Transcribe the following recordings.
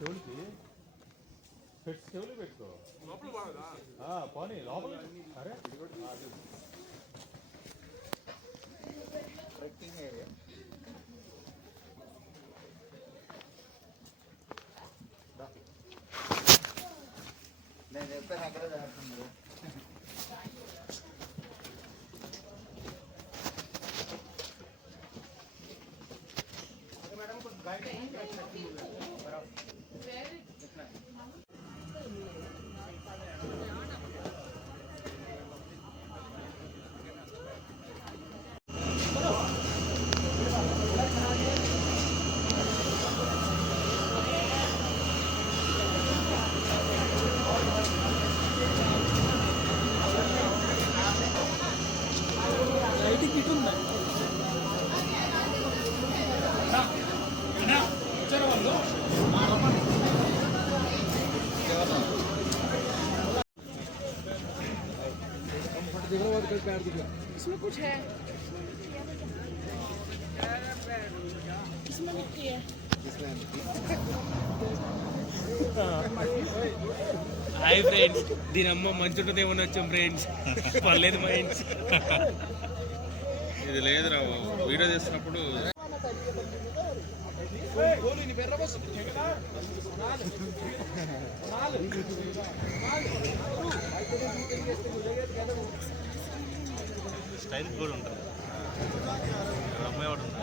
చెవులకి చెవులు పెట్టుకో పోనీ లోపల. అరే ట్రెక్కింగ్ ఏరియా నేను చెప్పాను అక్కడే చేస్తున్నాను. इसमें कुछ है, इसमें मिट्टी है। హాయ్ ఫ్రెండ్స్, దీని అమ్మ మంచి ఉంటుంది ఏమన్నా వచ్చాం ఫ్రెండ్స్, పర్లేదు మైండ్స్. ఇది లేదురా వీడియో తీస్తున్నప్పుడు. స్టైల్ కూడా ఉంటుంది. అమ్మాయి ఒకటి ఉంది.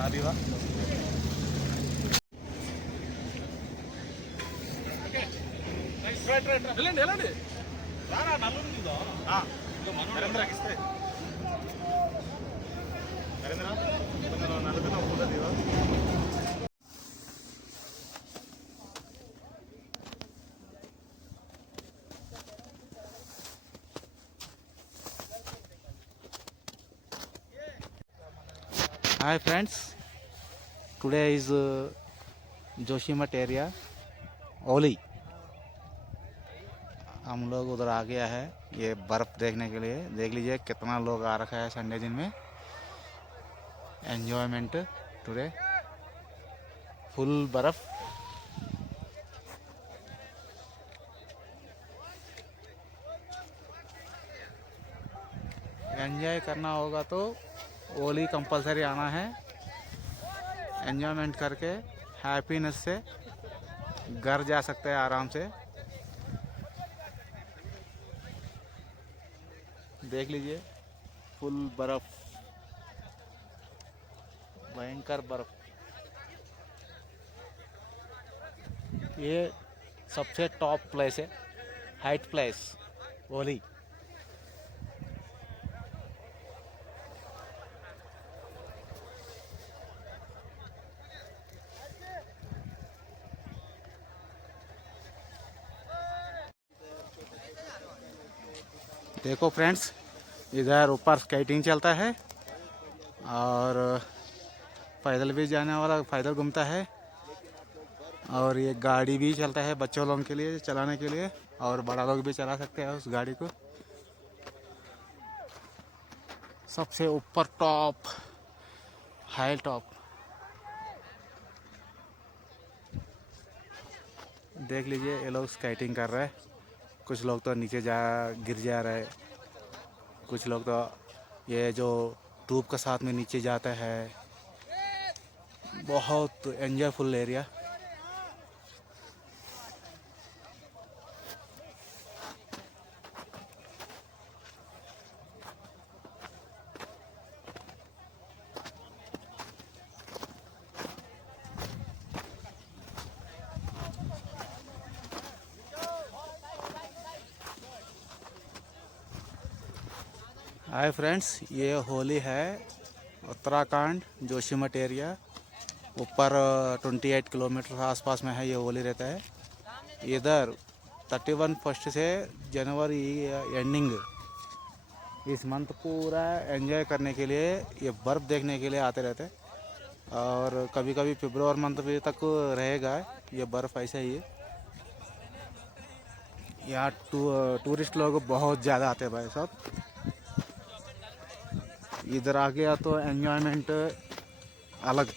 నాదివా వెళ్ళండి వెళ్ళండి రారా నల్లుందిదో నరేంద్రకి ఇస్తే నరేంద్ర నలుగులో పోతుందిదో. Hi friends, today is Joshimath area Auli. हम लोग उधर आ गया है ये बर्फ़ देखने के लिए. देख लीजिए कितना लोग आ रखा है संडे दिन में. एंजॉयमेंट टुडे, फुल बर्फ़. एंजॉय करना होगा तो ओली कंपलसरी आना है. एंजॉयमेंट करके हैप्पीनेस से घर जा सकते हैं आराम से. देख लीजिए फुल बर्फ, भयंकर बर्फ. ये सबसे टॉप प्लेस है, हाइट प्लेस ओली. देखो फ्रेंड्स, इधर ऊपर स्केटिंग चलता है और पैदल भी जाने वाला पैदल घूमता है, और ये गाड़ी भी चलता है बच्चों लोगों के लिए चलाने के लिए, और बड़ा लोग भी चला सकते हैं उस गाड़ी को. सबसे ऊपर टॉप, हाई टॉप. देख लीजिए ये लोग स्केटिंग कर रहे हैं. कुछ लोग तो नीचे गिर जा रहे हैं. कुछ लोग तो ये जो ट्यूब के साथ में नीचे जाता है. बहुत एंजॉयफुल एरिया. हाय फ्रेंड्स, ये होली है उत्तराखंड जोशीमठ एरिया. ऊपर 28 किलोमीटर आसपास में है ये होली रहता है. इधर 31 फर्स्ट से जनवरी एंडिंग इस मंथ पूरा एंजॉय करने के लिए, ये बर्फ़ देखने के लिए आते रहते हैं. और कभी कभी फरवरी मंथ भी तक रहेगा ये बर्फ़ ऐसा ही है। यहाँ टूरिस्ट लोग बहुत ज़्यादा आते हैं भाई साहब। इधर आ गया तो एंजॉयमेंट अलग।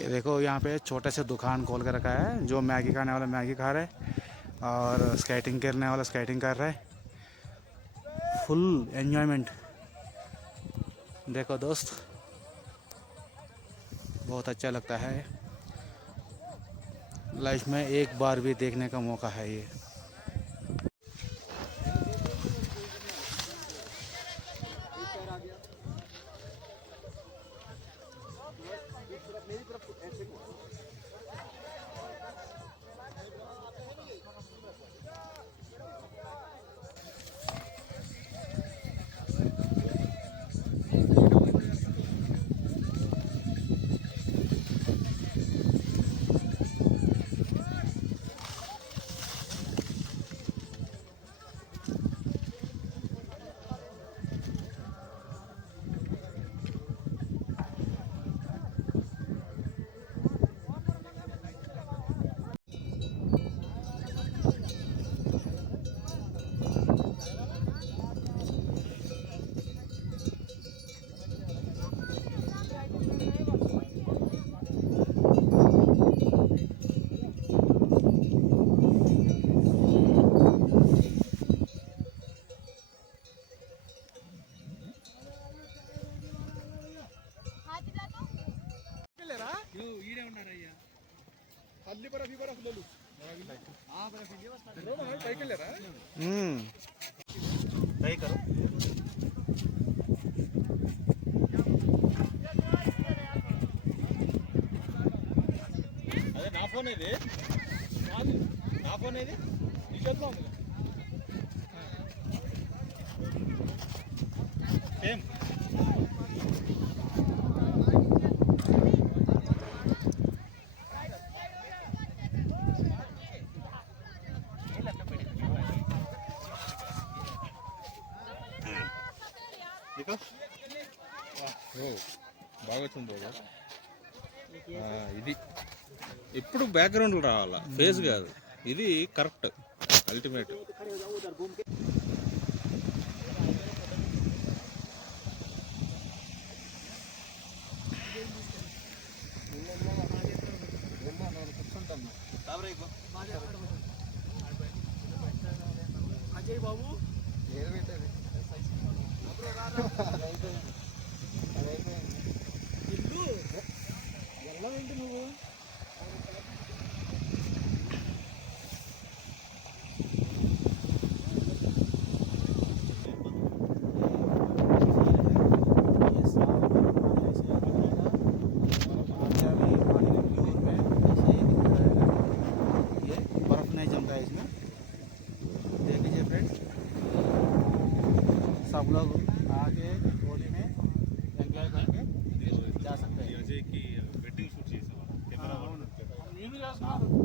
ये देखो यहाँ पे छोटे से दुकान खोल कर रखा है। जो मैगी खाने वाला मैगी खा रहा है और स्केटिंग करने वाला स्केटिंग कर रहा है। Full enjoyment. देखो दोस्त, बहुत अच्छा लगता है। लाइफ में एक बार भी देखने का मौका है ये। ఈడే ఉన్నారయ్యా. ट्राई करो। అదే నా ఫోన్ ఇది, నా ఫోన్ ఇది నీ చేతిలో ఉంది. సేమ్ బాగా వచ్చింది బాబా. ఇది ఎప్పుడు బ్యాక్గ్రౌండ్లో రావాలా, ఫేస్ కాదు. ఇది కరెక్ట్ అల్టిమేట్. అజయ్ బాబు ఇల్లు వెళ్ళవేంటి నువ్వు? बर्फ नहीं जमता है इसमें। देख लीजिए फ्रेंड्स, सब लोग आके होली में एंजॉय करके जा सकते हैं। వెడ్డింగ్ షూట్ చేసేవాళ్ళు. నేను చేస్తున్నాను.